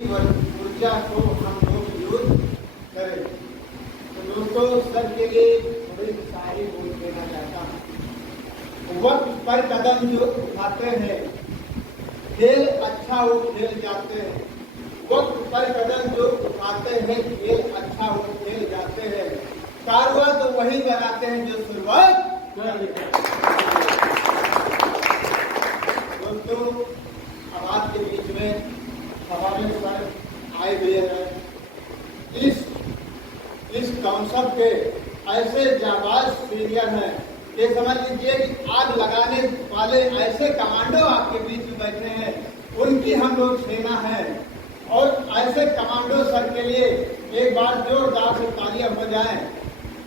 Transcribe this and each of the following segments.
ऊर्जा को हम लोग यूज करें। तो दोस्तों, सर के लिए थोड़ी शायरी बोल देना चाहता हूँ। वक्त पर कदम जो उठाते हैं, खेल अच्छा वो खेल जाते हैं। वक्त पर कदम जो उठाते हैं, खेल अच्छा वो खेल जाते हैं। कारवां तो वही बनाते हैं जो शुरुआत कर देते हैं। दोस्तों, अब आपके बीच में हमारे सर आए हुए हैं। इस कॉन्सेप्ट के ऐसे जाबाज सीनियर हैं कि समझ लीजिए कि आग लगाने वाले ऐसे कमांडो आपके बीच में बैठे हैं, उनकी हम लोग सेना है। और ऐसे कमांडो सर के लिए एक बार जोरदार से तालियां हो जाएं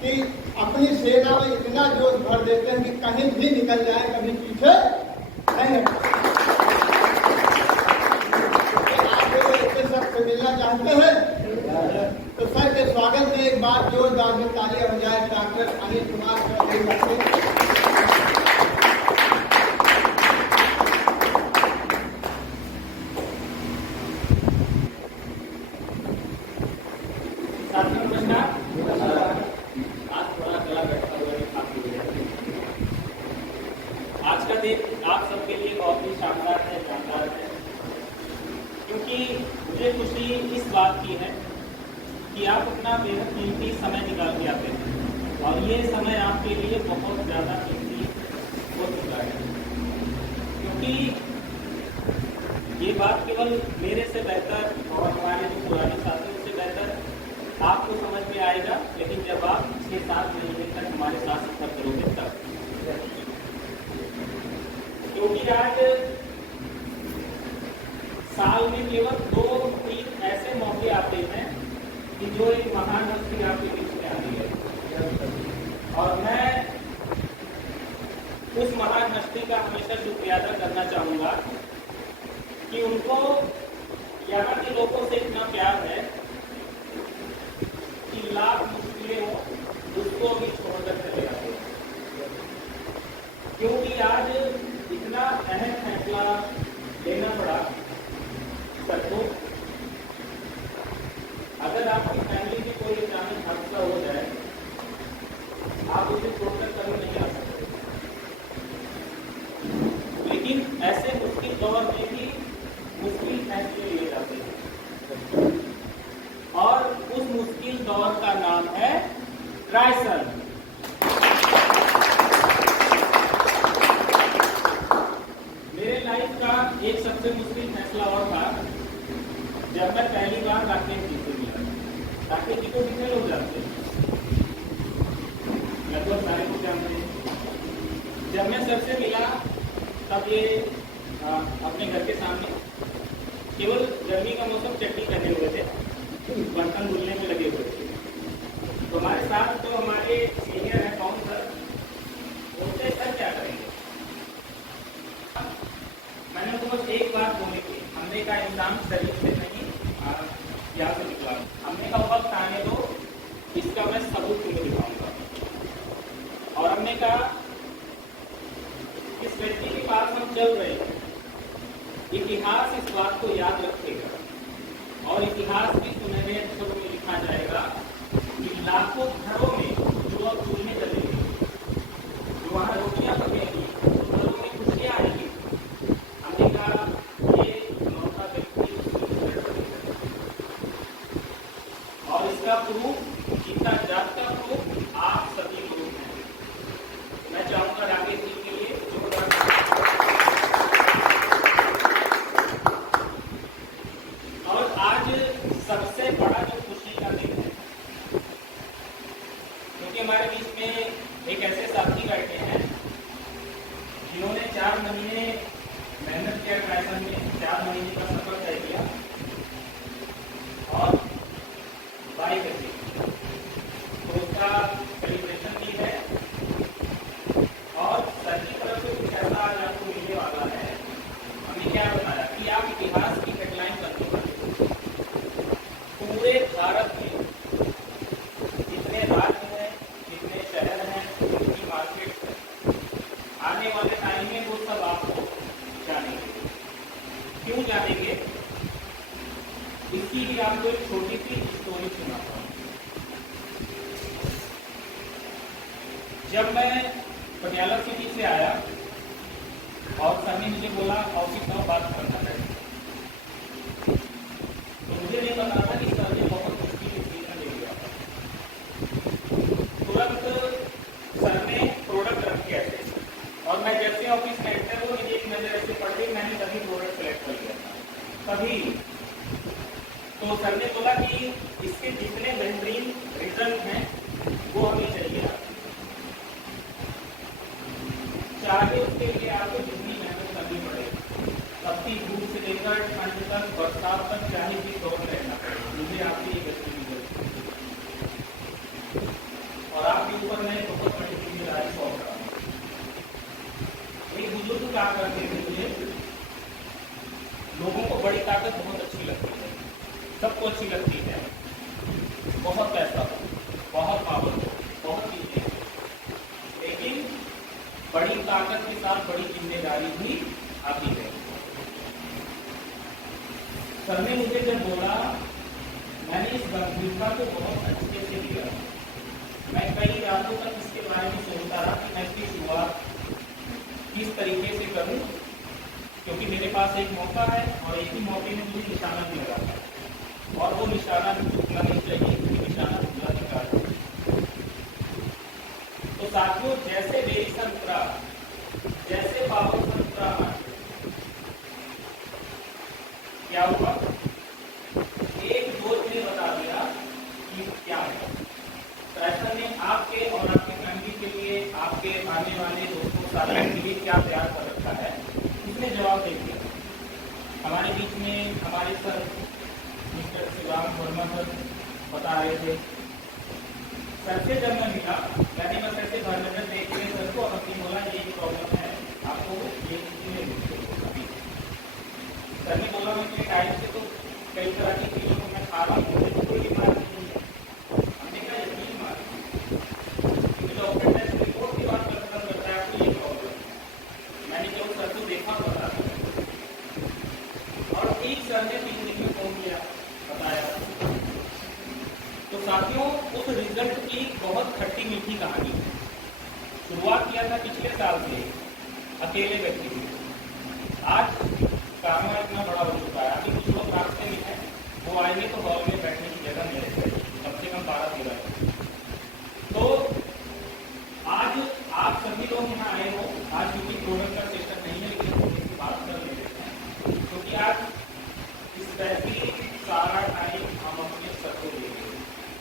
कि अपनी सेना में इतना जोश भर देते हैं कि कहीं भी निकल जाए, कभी पीछे नहीं हटते। सबसे मिलना चाहते हैं तो सर के स्वागत में एक बार जोरदार से तालियां हो जाए। डॉक्टर अनिल कुमार आज का दिन आप सबके लिए बहुत ही शानदार है, जानदार है, क्योंकि मुझे खुशी इस बात की है कि आप अपना बेहद कीमती समय निकाल के आते हैं और ये समय आपके लिए बहुत ज़्यादा कीमती हो चुका है। क्योंकि ये बात केवल मेरे से बेहतर और हमारे जो पुराने साथियों से बेहतर आपको समझ में आएगा, लेकिन जब आप 6-7 महीने तक हमारे साथ सफर करोगे तब। क्योंकि आज साल में केवल 2-3 ऐसे मौके आते हैं कि जो एक महान हस्ती आपके बीच में आती है, और मैं उस महान हस्ती का हमेशा शुक्रिया अदा करना चाहूँगा कि उनको यहाँ के लोगों से इतना प्यार है कि लाख मुश्किलें हो उसको भी छोड़कर चले आते हैं। क्योंकि आज इतना अहम फैसला लेना पड़ा सबको। अगर आपकी फैमिली में कोई अचानक हादसा हो जाए, आप उसे छोड़कर कभी नहीं आ सकते। लेकिन ऐसे मुश्किल दौर में भी मुश्किल फैसले लिए जाते हैं, और उस मुश्किल दौर का नाम है ट्राइसल। मेरे लाइफ का एक सबसे मुश्किल फैसला और था जब मैं पहली बार राकेश जी से मिला। राकेश जी को कितने लोग जानते हैं? लगभग सारे को जानते हैं। जब मैं सर से मिला तब ये अपने घर के सामने केवल गर्मी का मौसम चटनी पहने हुए थे, बर्तन धुलने में लगे हुए थे। तो हमारे साथ तो हमारे सीनियर है कौन सर, बोलते सर क्या करेंगे? मैंने उनको बस एक बात बोली थी, हमने का इंसान शरीर से नहीं यहाँ से निकला। हमने का वक्त आने दो, इसका मैं सबूत तुम्हें दिखाऊंगा। और हमने कहा इस व्यक्ति के पास हम चल रहे हैं, इतिहास इस बात को याद रखेगा और इतिहास भी सुनहरे अक्षरों में लिखा जाएगा कि लाखों घरों में जो अब चूल्हे चलेंगे, जो वहाँ रोटियां बनेगी, घरों में खुशियाँ आएगी। हमने कहा ये मौका व्यक्ति और इसका प्रूफ, इसका जाता प्रूफ आप सभी लोग हैं। मैं चाहूंगा राकेश जी के लिए और आज सबसे बड़ा जो खुशी का दिन है, क्योंकि हमारे बीच में एक ऐसे साथी बैठे हैं जिन्होंने 4 महीने मेहनत किया, ट्राइसल में 4 महीने का सफर तय किया और बाइक अच्छी, तो उसका सेलिब्रेशन भी है। और सर की तरफ से कुछ ऐसा आज आपको मिलने वाला है। हमने क्या बताया कि आप इतिहास की हेडलाइन करने वाले, पूरे इसकी भी आपको एक छोटी सी स्टोरी सुनाता हूँ। जब मैं पटियाला सिटी से आया और सर ने मुझे बोला ऑफिस में बात करना है, तो मुझे नहीं पता था कि सर ने बहुत मुश्किल डिसीजन ले लिया। तुरंत सर ने प्रोडक्ट रखे ऐसे और मैं जैसे ऑफिस में एंटर हुआ, मुझे एक नजर ऐसे पड़ गई, मैंने तभी प्रोडक्ट सेलेक्ट कर लिया था तभी। तो सर ने बोला कि इसके जितने बेहतरीन रिजल्ट हैं वो हमें चाहिए, चाहे उसके लिए आपको जितनी मेहनत करनी पड़े, तपती धूप से लेकर ठंड तक, बरसात तक, चाहे भी दौड़ रहना पड़े, मुझे आपकी ये बेहतरीन रिजल्ट और आपके ऊपर मैं बहुत बड़ी जिम्मेदारी सौंप रहा हूँ। एक बुजुर्ग कहा करते थे मुझे, लोगों को बड़ी ताकत बहुत अच्छी लगती है, सबको अच्छी लगती है, बहुत पैसा हो, बहुत पावर हो, बहुत चीजें, लेकिन बड़ी ताकत के साथ बड़ी जिम्मेदारी भी आती है। सर ने मुझे जब बोला, मैंने इस गंभीरता को बहुत अच्छे से लिया। मैं कई रातों तक इसके बारे में सोचता रहा कि मैं इसकी शुरुआत किस तरीके से करूं, क्योंकि मेरे पास एक मौका है और एक ही मौके में मुझे निशाना भी लगा था और वो निशाना भी चूकना नहीं चाहिए, क्योंकि निशाना चूकना अधिकार है। तो साथियों, जैसे मेरी संतरा, जैसे पावर संतरा, क्या हुआ, एक दोस्त ने बता दिया कि क्या है। तो ऐसा ने आपके और आपके फैमिली के लिए, आपके आने वाले दोस्तों साथियों के लिए क्या तैयार कर रखा है, इसने जवाब दे दिया। हमारे बीच में हमारे sir mister Shivram Verma sir बता रहे थे। सर से जब मैं मिला, मैंने बस ऐसे घर नजर देख के सर को अपनी बोला, ये प्रॉब्लम है आपको, ये सर ने बोला, मैं टाइम से तो कई तरह की चीजों को मैं खा रहा हूँ, मुझे तो कोई बीमारी नहीं है। हमने कहा यकीन माना, क्योंकि डॉक्टर टेस्ट रिपोर्ट की बात करता है आपको ये प्रॉब्लम। मैंने जब सर को देखा बता और ठीक सर ने 3 दिन में फोन किया, बताया। तो साथियों, उस रिजल्ट की बहुत खट्टी मीठी कहानी है। शुरुआत किया था पिछले साल से अकेले व्यक्ति से, आज कारनामा इतना बड़ा हो चुका है। अभी कुछ लोग रास्ते में हैं, वो आएंगे तो हॉल में बैठने की जगह मिले, कम से कम 12-13। तो आज आप सभी लोग यहाँ आए हो, आज क्योंकि प्रोडक्ट का सिस्टम नहीं है, लेकिन इसकी बात कर लेते हैं, क्योंकि आज इस वैसी सारा टाइम हम अपने सर को देंगे,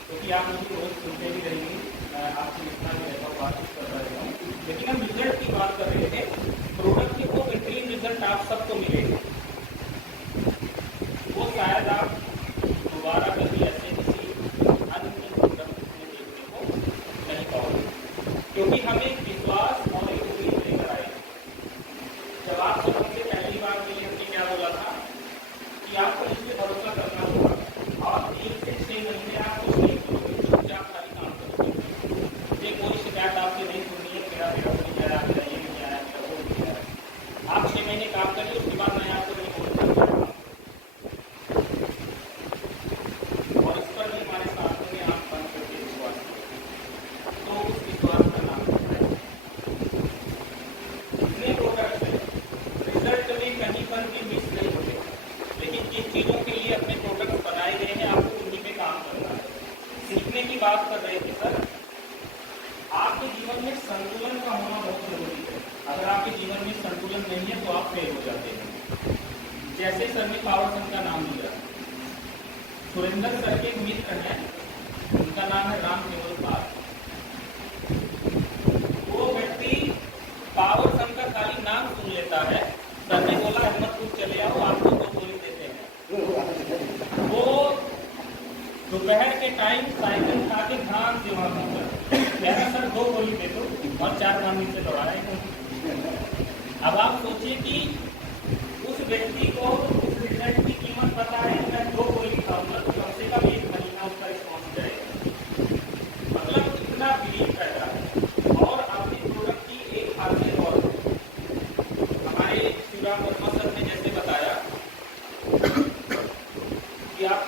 क्योंकि आप मुझे रोज सुनते भी रहेंगे, मैं आपसे लिखना भी रहता हूँ, बातचीत करता रहता हूँ, लेकिन हम रिजल्ट की बात कर रहे थे। प्रोडक्ट के वो बेहतरीन रिजल्ट आप सबको मिलेंगे, वो शायद आप दोबारा कभी ऐसे किसी अन्य प्रोडक्ट में देखने को नहीं पाओगे, क्योंकि हम एक विश्वास और एक उम्मीद लेकर आए। जब आप सब हमसे पहली बार मिले, हमने क्या बोला था कि आपको इस पर भरोसा करना होगा और 3 से 6 महीने आप कुछ नहीं करोगे, चुपचाप खाली काम करोगे, मुझे कोई शिकायत आपसे नहीं सुननी है, मेरा नहीं आया, मेरा ये नहीं आया, मेरा वो नहीं आया। आप 6 महीने काम करिए, उसके बाद मैं आपको नहीं बोलूँगा। और इस पर भी हमारे साथियों ने आप बंद करके विश्वास किया, तो उस विश्वास का नाम है जितने प्रोडक्ट है, रिजल्ट में कहीं पर भी मिस नहीं होते, लेकिन जिन चीजों के लिए अपने प्रोडक्ट बनाए गए हैं, आपको उन्हीं पे काम करना है। सीखने की बात कर रहे थे सर, आपके जीवन में संतुलन का होना बहुत जरूरी है। अगर आपके जीवन में संतुलन नहीं है तो आप फेल हो जाते हैं। जैसे सर ने पावर संघ का नाम लिया, सुरेंद्र सर के मित्र हैं, उनका नाम है राम केवल पाल। वो व्यक्ति पावर संघ का खाली नाम सुन लेता है, सर ने बोला अहमदपुर चले आओ, आपको 2 गोली देते हैं। वो दोपहर के टाइम साइकिल खा के ध्यान से वहां पहुंचा, कहना सर 2 गोली दे दो, और 4-5 दिन से दौड़ाए। अब आप सोचिए कि उस व्यक्ति को उस रिजल्ट की कीमत पता है, मैं 2 गोली खाऊंगा तो कम से कम 1 महीना उसका रिस्पॉन्स जाएगा, मतलब इतना बिलीव करता है। और अपनी प्रोडक्ट की एक खासियत और हमारे शिवराम वर्मा सर ने जैसे बताया कि आप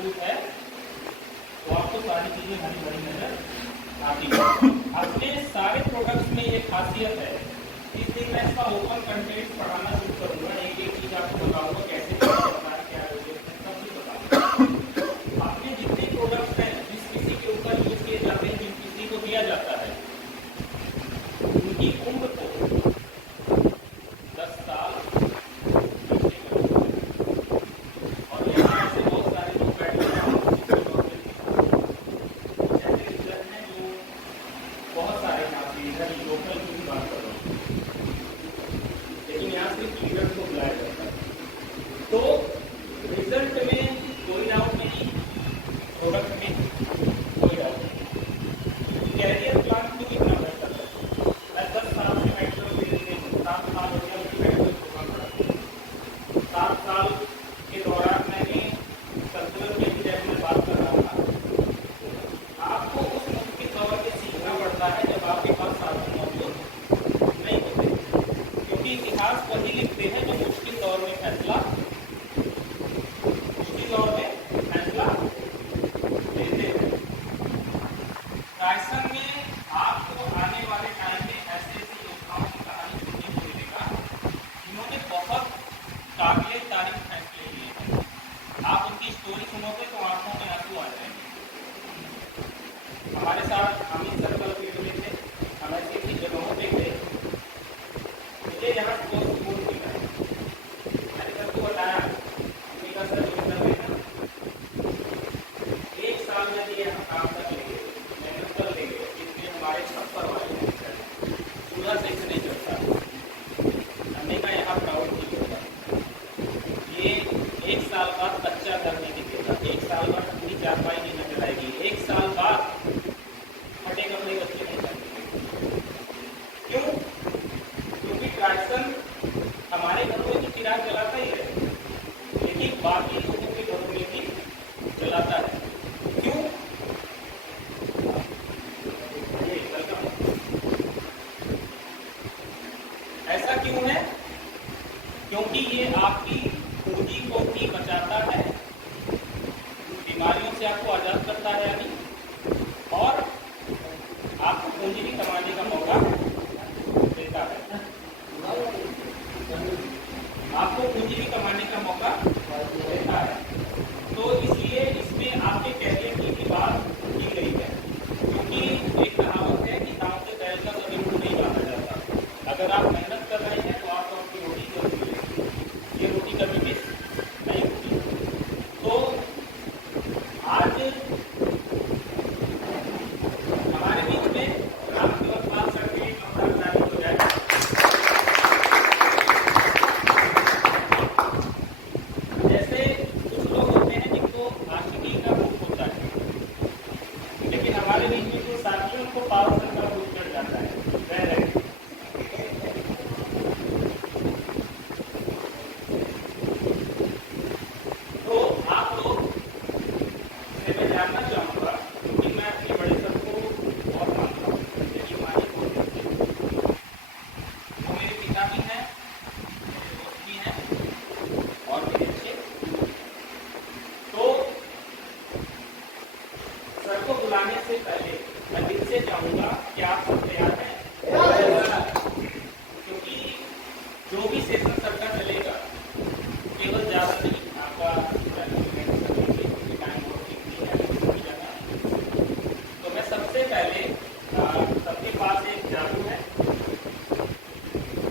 मजबूत है तो आपको सारी चीजें हरी भरी नजर आती है। अपने सारे प्रोडक्ट्स में ये खासियत है। इस दिन मैं इसका ओपन कंटेंट पढ़ाना शुरू करूंगा, एक एक चीज आपको बताऊंगा कैसे करना है, क्या सब चीज बताऊंगा। अपने जितने प्रोडक्ट्स हैं जिस किसी के ऊपर यूज किए जाते हैं, जिन किसी को दिया जाता है, उनकी उम्र को 10 साल और ऐसे बहुत सारे लोग बैठे हैं जैसे रीजन है जो बहुत सारे यहाँ पे इधर लोकल की भी बात कर रहा हूँ, लेकिन यहाँ सिर्फ लीडर को बुलाया जाता है। तो रिजल्ट में कोई डाउट नहीं, प्रोडक्ट में कोई डाउट नहीं। कैरियर प्लान क्यों इतना बेहतर है? मैं 10 साल से मेडिकल फील्ड में हूँ, 7 साल हो गया मुझे मेडिकल प्रोग्राम पढ़ा। 7 साल के दौरान मैंने सर्कुलर कैबिनेट में बात कर रहा था। आपको उस मुश्किल दौर से सीखना पड़ता है जब आपके पास साधन मौजूद नहीं होते, क्योंकि इतिहास वही लिखते हैं जो मुश्किल दौर में फैसला लेते हैं। रायसन में आपको आने वाले टाइम में ऐसे ऐसे योद्धाओं की कहानी सुनने को मिलेगा जिन्होंने बहुत काबिले तारीफ फैसले लिए हैं। आप उनकी स्टोरी सुनोगे तो आंखों में आंसू आ जाएंगे। हमारे साथ अमित सर्कल फील्ड में थे, हम ऐसी ऐसी जगहों पे गए, मुझे यहाँ पोस्ट बोर्ड मिला है, मैंने सबको बताया, उनका सर योजना में 1 साल में ये हम काम कर लेंगे, मेहनत कर लेंगे, इसलिए हमारे छप्पर वाले पूरा सही से नहीं चलता। हमने का यहाँ प्राउड नहीं होता। ये 1 साल बाद कच्चा घर नहीं दिखेगा, 1 साल बाद पूरी चारपाई नहीं नजर आएगी, 1 साल बाद फटे कपड़े बच्चे नहीं पहनेंगे। क्यों? क्योंकि ट्राइसन हमारे घरों में चिराग जलाता ही है, लेकिन बाकी लोगों के घरों में भी जलाता है। क्यों? ऐसा क्यों है? क्योंकि ये आपकी पूंजी को भी बचाता है, बीमारियों से आपको आजाद करता है यानी, और आपको पूंजी भी कमाने का मौका देता है। आपको पूंजी भी कमाने का मौका देता है। तो इसलिए इसमें आपके कैरियर की भी बात की गई है, क्योंकि एक कहावत है कि गाँव से बैल का कभी मुंह नहीं बांधा जाता। अगर आप मेहनत कर रहे हैं तो आपको अपनी रोटी जरूर मिलेगी, ये रोटी कभी मिस नहीं होती। तो आज हमारे बीच में राम सेवक पाल सर के लिए जारी हो जाए। जैसे कुछ लोग होते हैं जिनको आशिकी का भूत होता है, लेकिन हमारे बीच में जो साथियों को पाल सर का भूत चढ़ जाता है, वह है तो आप लोग से मैं जानना चाहूँगा, क्योंकि मैं अपने बड़े सर को बहुत मानता हूँ, लेकिन मानी को वो मेरे पिता भी हैं, मेरे दोस्त भी हैं और मेरे अच्छे। तो सर को बुलाने से पहले मैं दिल से चाहूँगा कि आप सब तैयार हैं, क्योंकि जो भी सेशन सर का चलेगा केवल ज़्यादा नहीं, आपका टाइम बहुत कीमती है। तो मैं सबसे पहले सबके पास एक जादू है,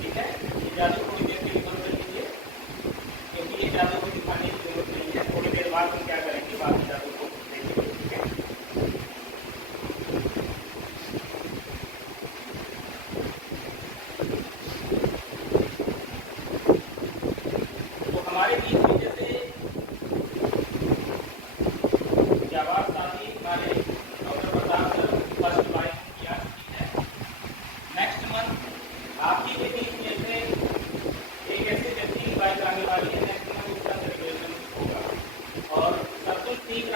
ठीक है, ये जादू थोड़ी देर के लिए बंद कर लीजिए, क्योंकि ये जादू को दिखाने की जरूरत नहीं है। थोड़ी देर बाद हम क्या करेंगे, बाद में जादू को देखेंगे, ठीक है। तो हमारे बीच में जैसे जावाब साथी हमारे doctor Pratap sir first bike किया चुकी है। नेक्स्ट मंथ आपकी के बीच में से एक ऐसे व्यक्ति की बाइक आने वाली है, नेक्स्ट मंथ उसका सेलिब्रेशन होगा। और सब कुछ ठीक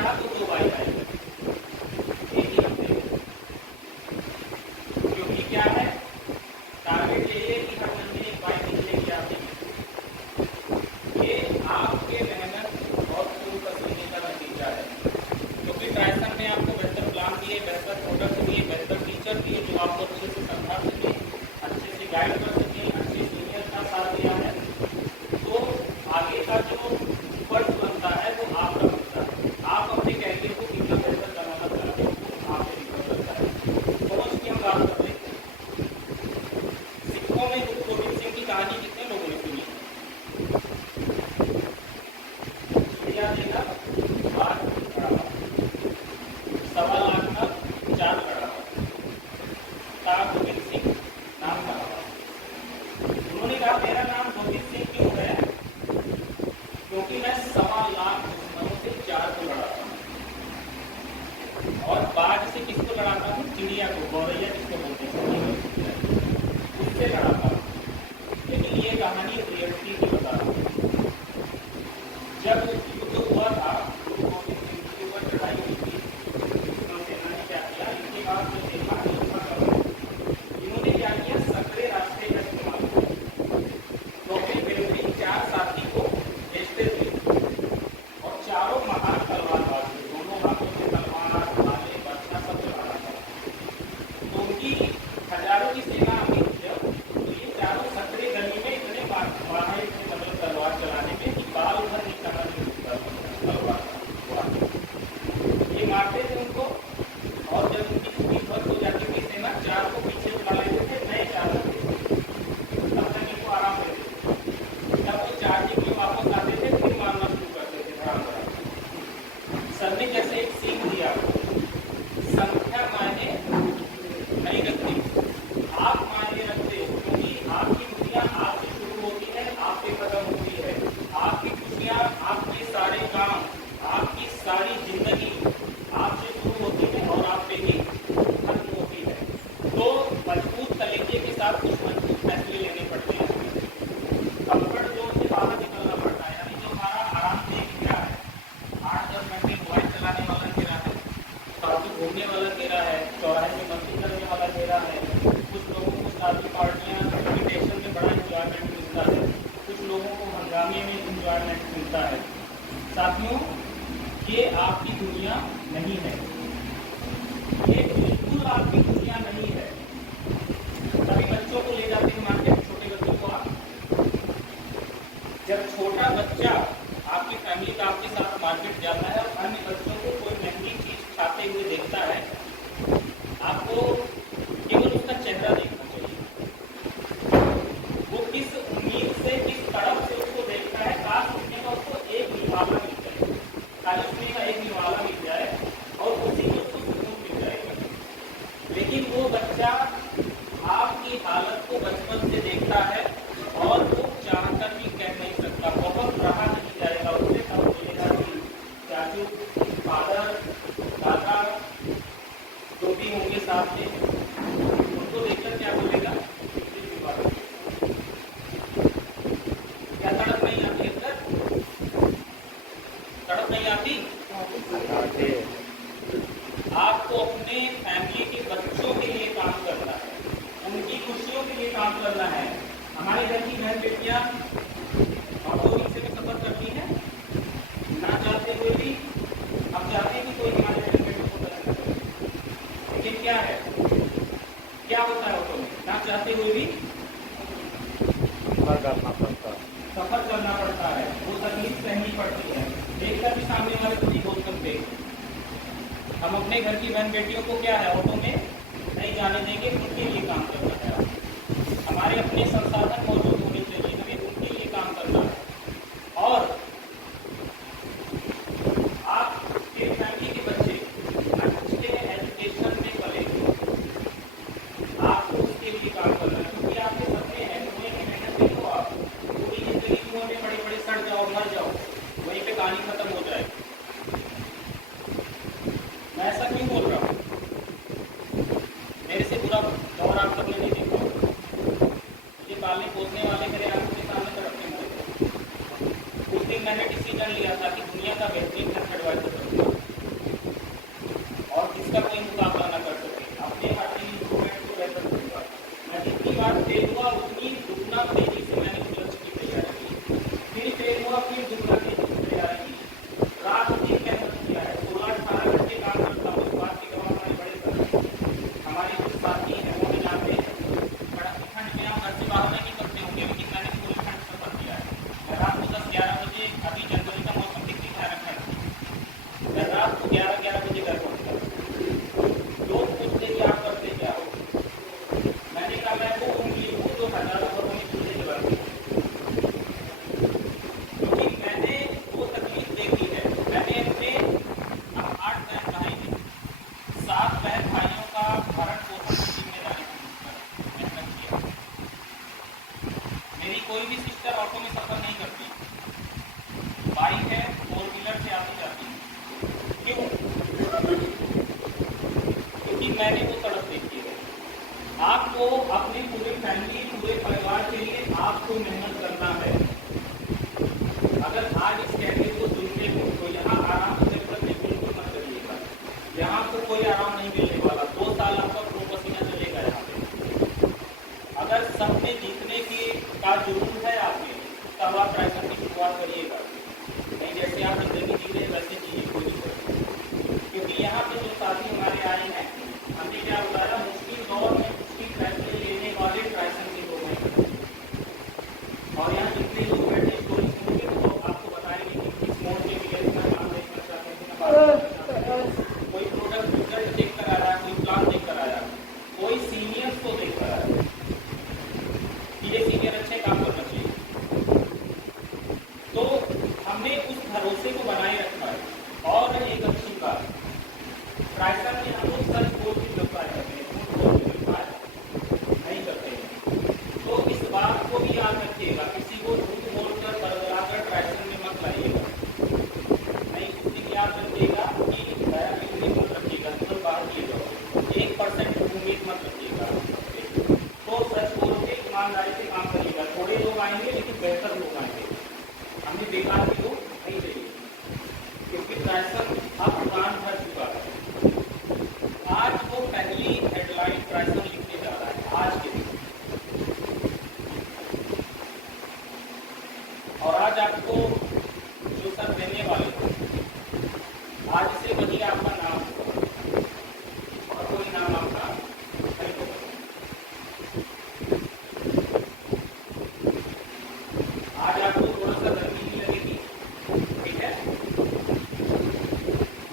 मैंने जैसे एक सीख दिया आपको, संख्या मायने नहीं रखती, आप मायने रखते हो, क्योंकि आपकी दुनिया आपसे शुरू होती है, आपसे खत्म होती है। आपकी खुशियाँ, आपके सारे काम, आपकी सारी जिंदगी आपसे शुरू होती है और आप पे ही खत्म होती है। तो मजबूत तरीके के साथ कुछ मजबूत फैसले लेने पड़ते हैं। कंफर्ट जोन से बाहर निकलना पड़ता है, यानी जो हमारा आराम से घेरा है, 8-10 घंटे मोबाइल चलाने वाला घेरा है, फालतू घूमने वाला घेरा है, चौराहे में मस्ती करने वाला घेरा है। कुछ लोगों को शादी पार्टियाँ इन्विटेशन में बड़ा इंजॉयमेंट मिलता है, कुछ लोगों को हंगामे में इंजॉयमेंट मिलता है। साथियों, ये आपकी दुनिया नहीं है, ये बिल्कुल आपकी दुनिया नहीं है। सभी बच्चों को ले जाते हैं मार्केट, छोटे बच्चों को आप, जब छोटा बच्चा आपकी फैमिली का आपके साथ मार्केट जाता है और अन्य बच्चों को कोई महंगी चीज खाते हुए देखता है, आपको केवल उसका चेहरा देखना चाहिए। वो किस उम्मीद से, किस तड़प से उसको देखता है, काश उसने का उसको एक निवाला मिल जाए, खाली उसने का एक निवाला मिल जाए और उसी में उसको सुकून मिल जाएगा। लेकिन वो बच्चा आपकी हालत को बचपन से देखता है और वो चाहकर भी कह नहीं सकता, बहुत रहा नहीं जाएगा उससे, तब बोलेगा कि चाचू, फादर, दादा जो भी होंगे साथ में, उनको देखकर क्या बोलेगा, क्या तड़प नहीं आती अंदर? तड़प नहीं आती? आपको अपने फैमिली के बच्चों के लिए काम करना है, उनकी खुशियों के लिए काम करना है। हमारे घर की बहन बेटियां ऑटो रिक्शे में सफर करती हैं, ना चाहते हुए भी हम चाहते हैं कि कोई हमारे बहन बेटों को पसंद करे, लेकिन क्या है, क्या होता है ऑटो में, ना चाहते हुए भी सफर करना पड़ता है, वो तकलीफ सहनी पड़ती है, देखकर भी सामने वाले को नहीं बोल सकते। हम अपने घर की बहन बेटियों को क्या है, ऑटो में नहीं जाने देंगे, उनके लिए काम करना है। हमारे अपने संसाधन मौजूद होने चाहिए, हमें उनके लिए काम करना है। और आपके फैमिली के बच्चे अच्छे एजुकेशन में पढ़ेंगे, आपको उसके लिए काम करना है, क्योंकि आपके सपने हैं, दुनिया की मेहनत देखो, आप पूरी जिंदगी कुएं में बड़े बड़े सड़ जाओ, मर जाओ, वहीं पे कहानी खत्म हो जाए। मैं ऐसा क्यों बोल रहा हूँ? मेरे से बुरा दौर आप सबने नहीं देखा, मुझे पालने पोसने वाले मेरे आंखों के सामने तड़पते मरे। उस दिन मैंने डिसीजन लिया था कि दुनिया का बेहतरीन हेल्थ एडवाइजर बनूंगा और किसका कोई मुकाबला न कर सके, अपने हर दिन इंप्रूवमेंट को बेहतर करूंगा। मैं जितनी बार फेल हुआ उतनी दुगना तेजी से मैंने उस लक्ष्य की तैयारी की, फिर फेल हुआ, फिर दुगना तेजी से तैयारी की, रात दिन मेहनत किया है, 16-18 घंटे काम करता हूँ। इस बात की गवाह हमारे बड़े सर, हमारे कुछ साथी हैं, वो भी जानते हैं। ठंड में आप घर से बाहर नहीं निकलते होंगे, लेकिन मैंने पूरी ठंड सफर किया है। मैं रात को 10-11 बजे, अभी जनवरी का मौसम कितनी भयानक है, मैं रात को 11-11 बजे घर पहुँचता हूँ। लोग पूछते कि आप करते क्या हो, मैंने कहा मैं वो उम्मीद हूँ जो हजारों घरों में चूल्हे जलाती हूँ, क्योंकि मैंने वो तकलीफ देखी है। मैंने अपने 8 बहन भाई में 7 बहन भाइयों का भरण पोषण की जिम्मेदारी मेहनत किया। मेरी कोई भी सिस्टर ऑटो में सफर नहीं करती, बाइक है, 4 व्हीलर से आती जाती है। क्यों? क्योंकि मैंने वो तड़प देखी है। आपको अपनी पूरी फैमिली, पूरे परिवार के लिए आपको मेहनत करना है। अगर आज इस कहने को सुनते हो तो यहाँ आराम की जरूरत है, बिल्कुल मत करिएगा। यहाँ आपको कोई आराम नहीं मिलने वाला, 2 साल आपका प्रोपसीना चलेगा यहाँ पे। अगर सपने जीतने की का जुनून है आप में, तब आप प्रयत्न की शुरुआत करिएगा, नहीं जैसे आप जिंदगी जी रहे वैसे जीने की कोशिश करिए। क्योंकि यहाँ पे जो साथी हमारे आए हैं, हमने क्या ट्राइसन अब उड़ान भर चुका है। आज वो पहली हेडलाइन ट्राइसन लिखने जा रहा है आज के दिन। और आज आपको जो सर देने वाले हैं, आज से वही आपका नाम होगा और कोई नाम आपका नहीं होगा। आज आपको थोड़ा सा गर्मी भी लगेगी, ठीक है,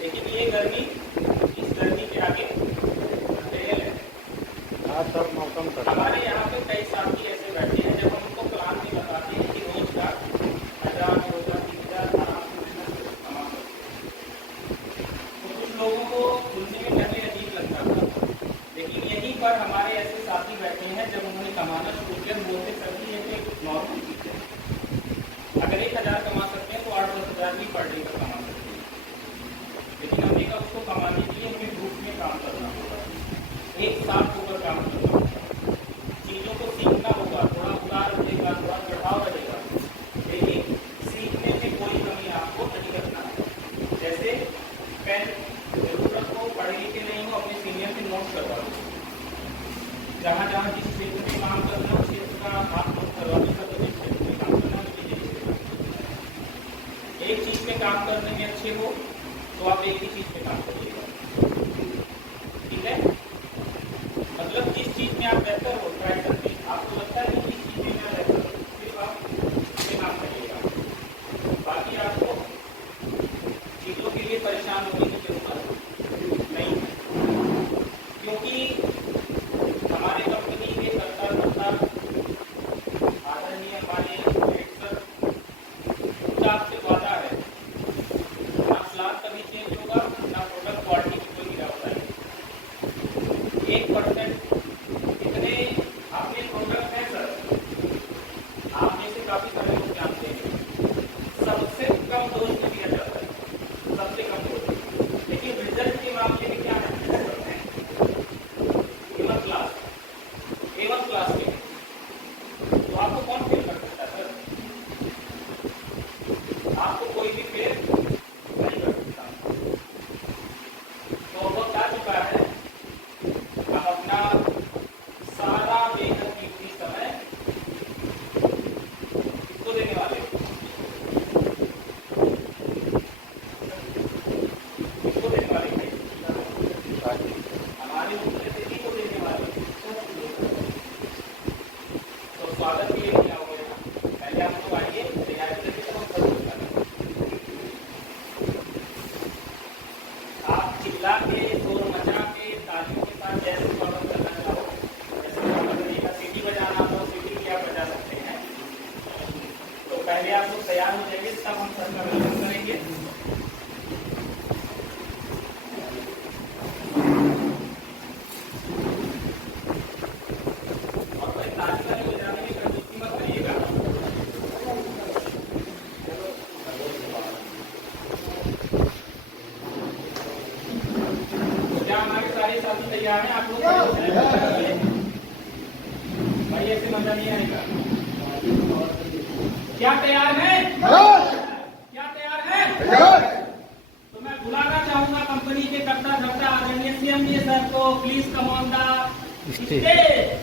लेकिन ये गर्मी इस गर्मी के आगे अंधेरे है। सब मौसम कर हमारे यहाँ पे कई साथी ऐसे बैठे हैं, जब हम उनको प्लान में बताते हैं कि रोज का 1000, 2000, 3000 आराम से मेहनत कमा सकते हैं, तो कुछ लोगों को सुनने में पहले अजीब लगता था, लेकिन यहीं पर हमारे ऐसे साथी बैठे हैं, जब उन्होंने कमाना शुरू किया बोलते सभी ये तो एक नॉर्मल चीज है, अगर 1000 कमा सकते हैं तो 8-10 हजार भी पर डे का कमा सकते हैं, लेकिन हमने कहा उसको कमाने के लिए हमें ग्रुप में काम करना होगा, एक साथ होकर काम करना होगा, चीजों को सीखना होगा, थोड़ा उतार रहेगा, थोड़ा चढ़ाव रहेगा, लेकिन सीखने में कोई कमी आपको नहीं रखना है। जैसे पेन जरूर रखो, पढ़े लिखे नहीं हो अपने सीनियर से नोट करवा दो, जहाँ जहाँ जिस क्षेत्र में काम करना है उस क्षेत्र का आप नोट करवा दो, सब जिस क्षेत्र में काम करना है एक चीज में काम करने में अच्छे हो तो आप एक ही चीज में काम करिएगा, ठीक है, मतलब जिस चीज में आप बेहतर हो ट्राई करते हैं, आपको लगता है कि इस चीज में मैं बेहतर हूँ, सिर्फ आप उसमें काम करिएगा, बाकी आपको चीजों के लिए परेशान होने की जरूरत नहीं है, क्योंकि हमारे कंपनी के करता आदरणीय हमारे डायरेक्टर, उनका आपसे वादा है ना प्लान कभी चेंज होगा, ना प्रोडक्ट क्वालिटी में कोई गिरावट आएगी। 1% इतने अपने प्रोडक्ट हैं सर, आप में से काफी सारे लोग जानते हैं, सबसे कम डोज में दिया जाता है, सबसे कम डोज, लेकिन रिजल्ट के मामले में क्या है, A1 क्लास के, तो आपको कौन फेल कर सकता है सर, आपको कोई भी फेल नहीं कर सकता। तो वक्त आ चुका है, हम अपना सारा बेहद कीमती समय इसको देने वाले हैं, इसको देने वाले हैं, हमारे मुख्य अतिथि को देने वाले हैं। तो स्वागत के लिए क्या हो गया, पहले आप लोग आइए, तैयारी करके तो हम शुरू करें। आप चिल्ला के, शोर मचा के, तालियों के साथ जैसे स्वागत करना चाहो, जैसे स्वागत करिएगा, सीटी बजाना हो सीटी भी आप बजा सकते हैं। तो पहले आप लोग तैयार हो जाइए, तब हम सर का वेलकम करेंगे। और कोई ताली वाली बजाने में कंजूसी मत करिएगा। तो क्या हमारे सारे साथी तैयार हैं, आप लोग भाई ऐसे मजा नहीं आएगा। क्या तैयार है, क्या तैयार है? तो मैं बुलाना चाहूंगा कंपनी के करता धरता आदरणीय CMD सर को, please come on the stage.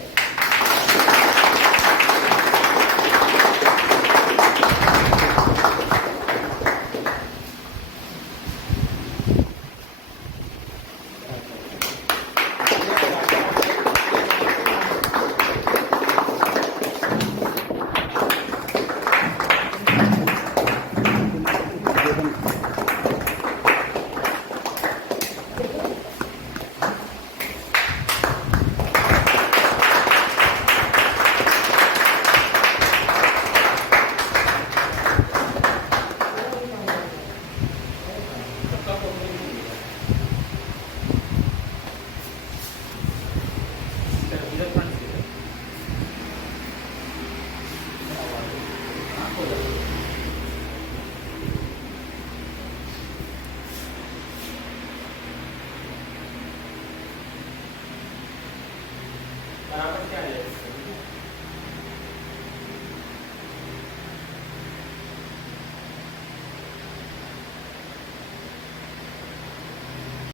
बराबर क्या है?